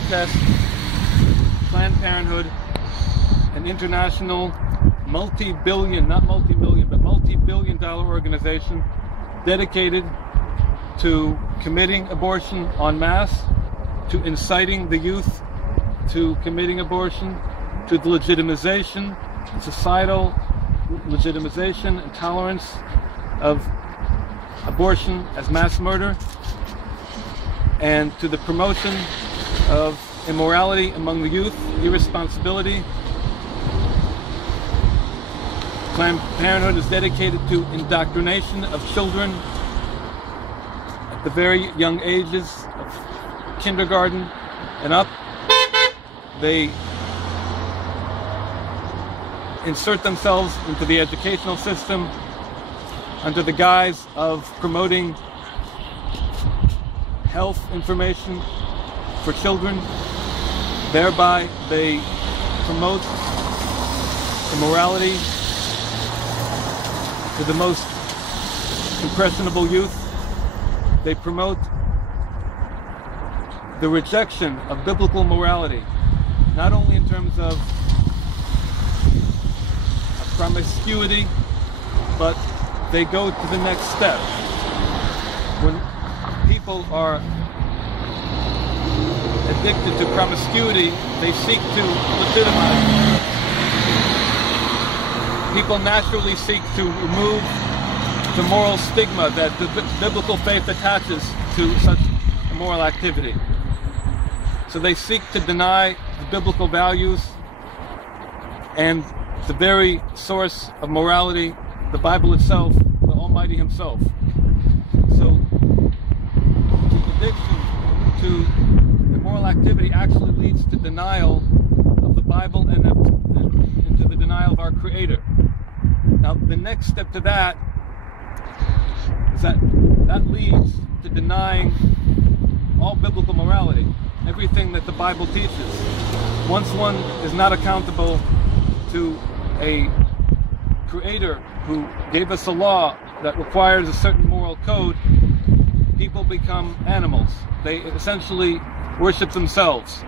protest Planned Parenthood, an international multi-billion, not multi-million, but multi-billion-dollar organization dedicated to committing abortion en masse, to inciting the youth to committing abortion, to the legitimization, societal legitimization and tolerance of abortion as mass murder, and to the promotion of immorality among the youth, irresponsibility. Planned Parenthood is dedicated to indoctrination of children at the very young ages of kindergarten and up. They insert themselves into the educational system under the guise of promoting health information for children. Thereby, they promote immorality to the most impressionable youth. They promote the rejection of biblical morality, not only in terms of promiscuity, but they go to the next step. When people are addicted to promiscuity, they seek to legitimize it. People naturally seek to remove the moral stigma that the biblical faith attaches to such immoral activity. So they seek to deny the biblical values and the very source of morality, the Bible itself, the Almighty Himself. So the addiction to immoral activity actually leads to denial of the Bible and to the denial of our Creator. Now, the next step to that is that leads to denying all biblical morality, everything that the Bible teaches. Once one is not accountable to a Creator who gave us a law that requires a certain moral code, people become animals. They essentially worship themselves.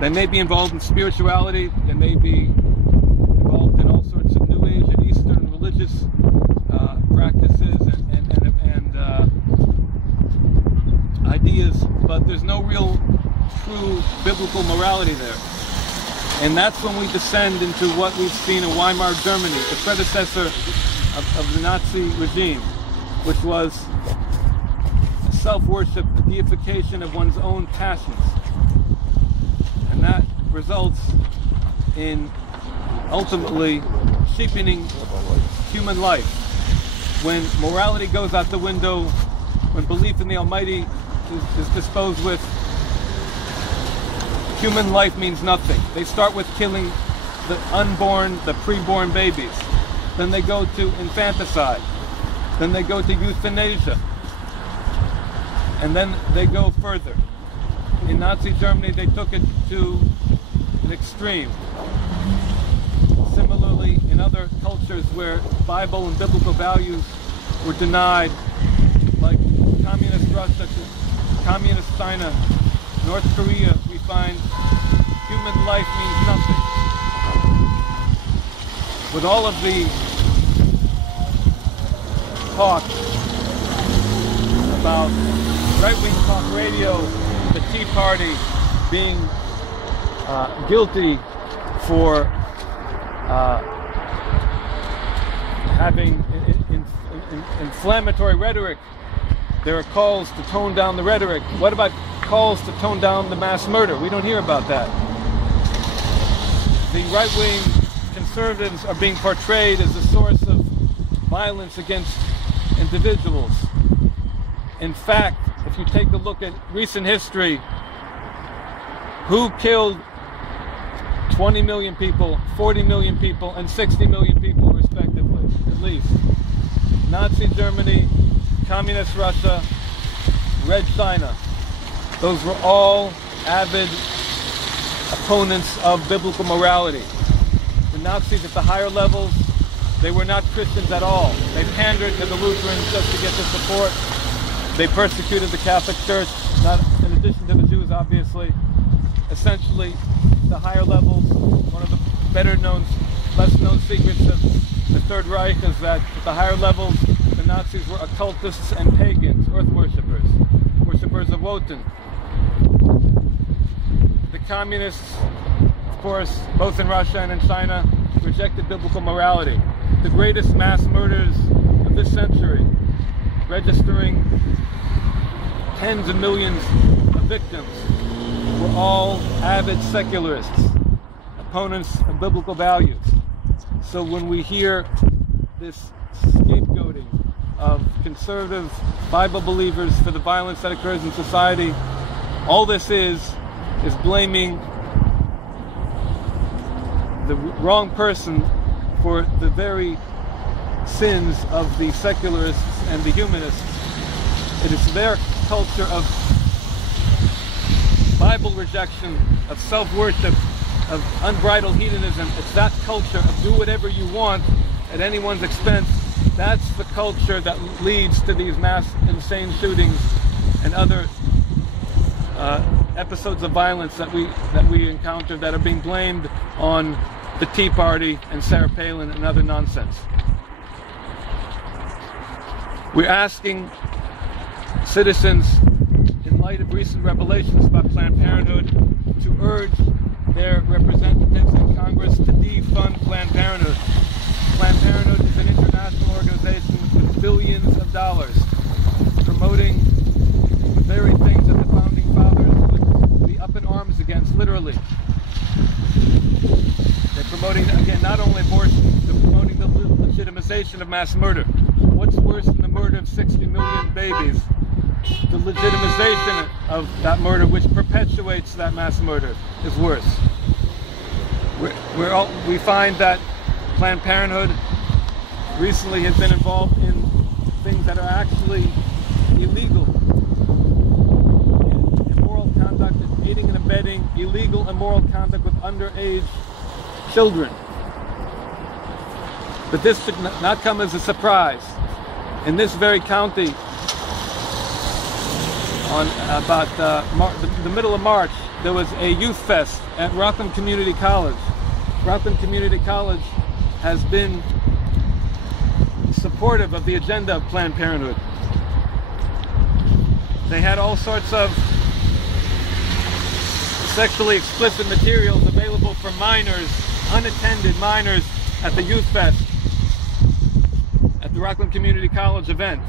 They may be involved in spirituality, they may be involved in all sorts of New Age and Eastern religious practices and ideas, but there's no real true biblical morality there. And that's when we descend into what we've seen in Weimar Germany, the predecessor of the Nazi regime, which was self-worship, the deification of one's own passions. And that results in ultimately cheapening human life. When morality goes out the window, when belief in the Almighty is disposed with, human life means nothing. They start with killing the unborn, the preborn babies. Then they go to infanticide. Then they go to euthanasia. And then they go further. In Nazi Germany, they took it to an extreme. Similarly, in other cultures where Bible and biblical values were denied, like communist Russia, communist China, North Korea, we find human life means nothing. With all of the talk about right-wing talk radio, the Tea Party being guilty for having inflammatory rhetoric, there are calls to tone down the rhetoric. What about calls to tone down the mass murder? We don't hear about that. The right-wing conservatives are being portrayed as a source of violence against individuals. In fact, if you take a look at recent history, who killed 20 million people, 40 million people, and 60 million people, respectively, at least? Nazi Germany, Communist Russia, Red China. Those were all avid opponents of biblical morality. The Nazis at the higher levels, they were not Christians at all. They pandered to the Lutherans just to get the support. They persecuted the Catholic Church, not in addition to the Jews, obviously. essentially the higher levels. One of the less known secrets of the Third Reich is that at the higher levels, the Nazis were occultists and pagans, earth worshippers of Wotan. The communists, of course, both in Russia and in China, rejected biblical morality. The greatest mass murders of this century, registering tens of millions of victims, were all avid secularists, opponents of biblical values. So when we hear this scapegoating of conservative Bible believers for the violence that occurs in society, all this is blaming the wrong person for the very sins of the secularists and the humanists. It is their culture of Bible rejection, of self-worship, of unbridled hedonism. It's that culture of do whatever you want at anyone's expense. That's the culture that leads to these mass insane shootings and other episodes of violence that we encounter that are being blamed on the Tea Party and Sarah Palin and other nonsense. We're asking citizens, in light of recent revelations about Planned Parenthood, to urge their representatives in Congress to defund Planned Parenthood. Planned Parenthood is an international organization with billions of dollars, promoting the very things that the Founding Fathers would be up in arms against, literally. They're promoting, again, not only abortion, they're promoting the legitimization of mass murder. What's worse than the murder of 60 million babies? The legitimization of that murder, which perpetuates that mass murder, is worse. We find that Planned Parenthood recently has been involved in things that are actually illegal. Immoral conduct, aiding and abetting illegal immoral conduct with underage children. But this should not come as a surprise. In this very county, on about the middle of March, there was a youth fest at Rockland Community College. Rockland Community College has been supportive of the agenda of Planned Parenthood. They had all sorts of sexually explicit materials available for minors, unattended minors, at the youth fest at the Rockland Community College event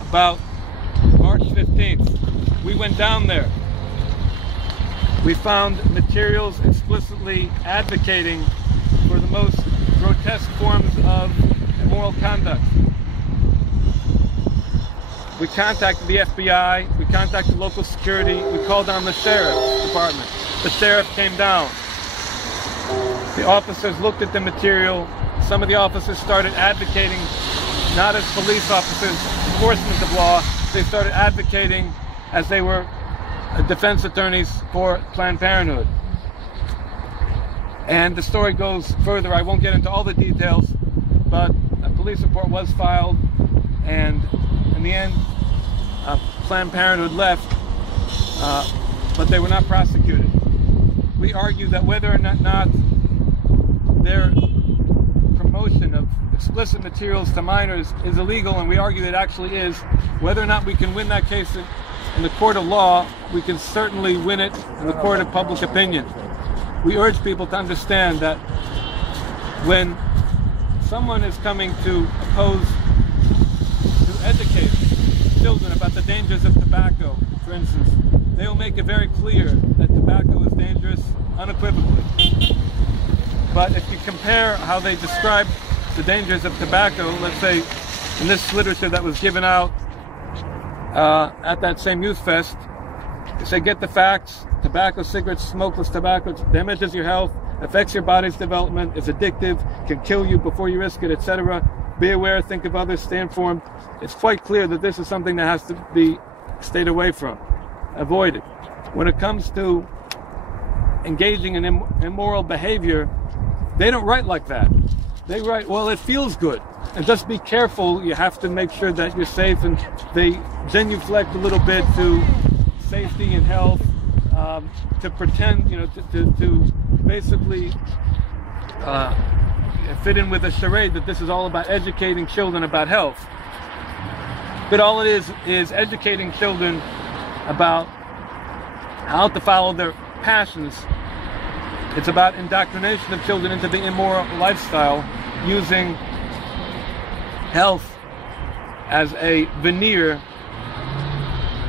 about March 15th. We went down there. We found materials explicitly advocating for the most grotesque forms of immoral conduct. We contacted the FBI, we contacted local security, we called on the sheriff's department. The sheriff came down. The officers looked at the material. Some of the officers started advocating, not as police officers, enforcement of law. They started advocating as they were defense attorneys for Planned Parenthood. And the story goes further. I won't get into all the details, but a police report was filed, and in the end, Planned Parenthood left, but they were not prosecuted. We argue that whether or not their promotion of explicit materials to minors is illegal, and we argue it actually is, whether or not we can win that case in the court of law, we can certainly win it in the court of public opinion. We urge people to understand that when someone is coming to educate children about the dangers of tobacco, for instance, they will make it very clear that tobacco is dangerous unequivocally. But if you compare how they describe the dangers of tobacco, let's say in this literature that was given out at that same youth fest, they say, get the facts: tobacco, cigarettes, smokeless tobacco damages your health, affects your body's development, is addictive, can kill you before you risk it, etc. Be aware, think of others, stay informed. It's quite clear that this is something that has to be stayed away from, avoided. When it comes to engaging in immoral behavior, they don't write like that. They write, well, it feels good. And just be careful, you have to make sure that you're safe, and they genuflect a little bit to safety and health, to pretend, to basically fit in with a charade that this is all about educating children about health. But all it is educating children about how to follow their passions. It's about indoctrination of children into the immoral lifestyle, using health as a veneer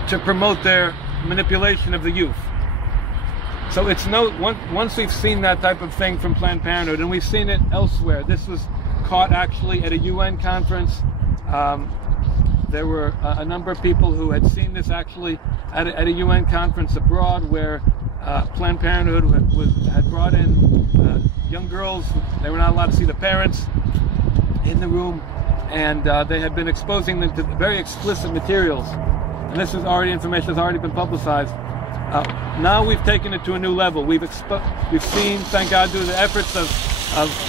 to promote their manipulation of the youth. So it's once we've seen that type of thing from Planned Parenthood, and we've seen it elsewhere. This was caught actually at a UN conference. There were a number of people who had seen this actually at a UN conference abroad, where Planned Parenthood had brought in young girls. They were not allowed to see the parents in the room, and they had been exposing them to very explicit materials. And this is already information that's already been publicized. Now we've taken it to a new level. We've seen, thank God, through the efforts of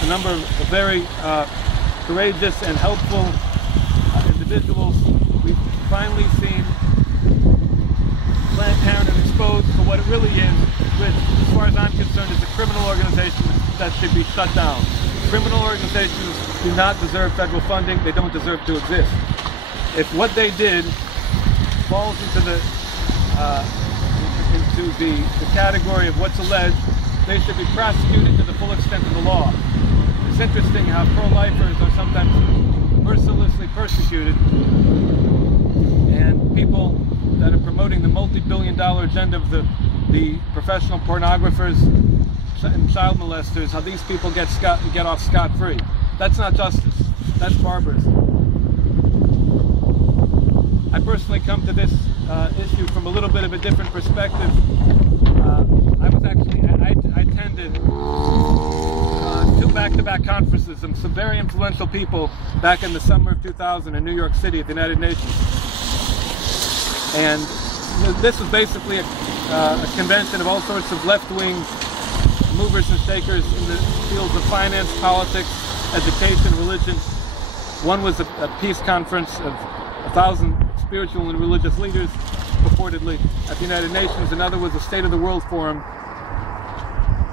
a number of very courageous and helpful individuals, we've finally seen Planned Parenthood exposed for what it really is, which, as far as I'm concerned, is a criminal organization that should be shut down. Criminal organizations do not deserve federal funding. They don't deserve to exist. If what they did falls into the category of what's alleged, they should be prosecuted to the full extent of the law. It's interesting how pro-lifers are sometimes mercilessly persecuted, and people that are promoting the multi-billion-dollar agenda of the professional pornographers and child molesters, how these people get off scot-free. That's not justice. That's barbarism. I personally come to this issue from a little bit of a different perspective. I attended two back-to-back conferences of some very influential people back in the summer of 2000 in New York City at the United Nations. And this was basically a convention of all sorts of left-wing movers and shakers in the fields of finance, politics, education, religion. One was a peace conference of 1,000 spiritual and religious leaders, purportedly, at the United Nations. Another was a State of the World Forum.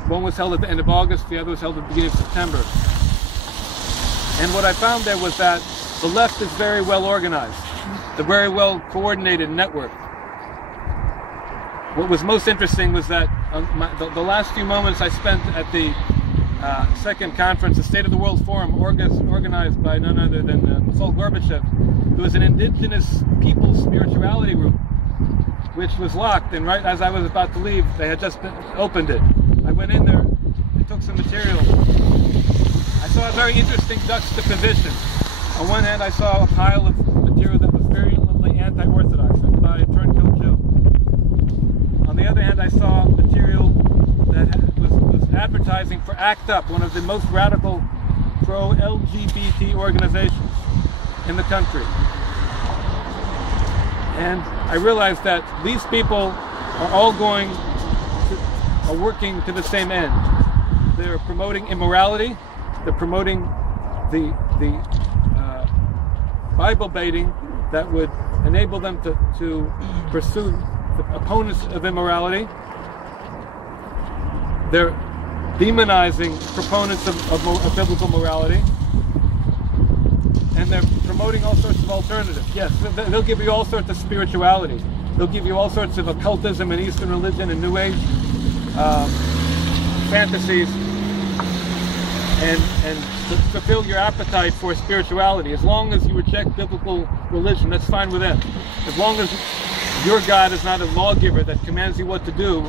One was held at the end of August, the other was held at the beginning of September. And what I found there was that the left is very well organized, a very well coordinated network. What was most interesting was that the last few moments I spent at the second conference, the State of the World Forum, organized by none other than Mikhail Gorbachev. There was an indigenous people's spirituality room, which was locked, and right as I was about to leave, they had just opened it. I went in there and took some material. I saw a very interesting juxtaposition. On one hand, I saw a pile of material that was virulently anti-Orthodox, written by a turncoat Jew. On the other hand, I saw material that was advertising for ACT UP, one of the most radical pro-LGBT organizations in the country. And I realized that these people are all working to the same end. They're promoting immorality. They're promoting the Bible baiting that would enable them to pursue the opponents of immorality. They're demonizing proponents of biblical morality. And they're promoting all sorts of alternatives. Yes, they'll give you all sorts of spirituality. They'll give you all sorts of occultism and Eastern religion and New Age fantasies, and to fulfill your appetite for spirituality. As long as you reject biblical religion, that's fine with them. As long as your God is not a lawgiver that commands you what to do,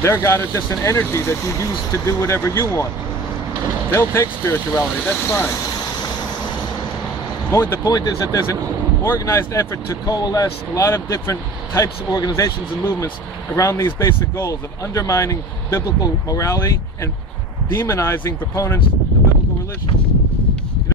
their God is just an energy that you use to do whatever you want. They'll take spirituality, that's fine. The point is that there's an organized effort to coalesce a lot of different types of organizations and movements around these basic goals of undermining biblical morality and demonizing proponents of biblical religion.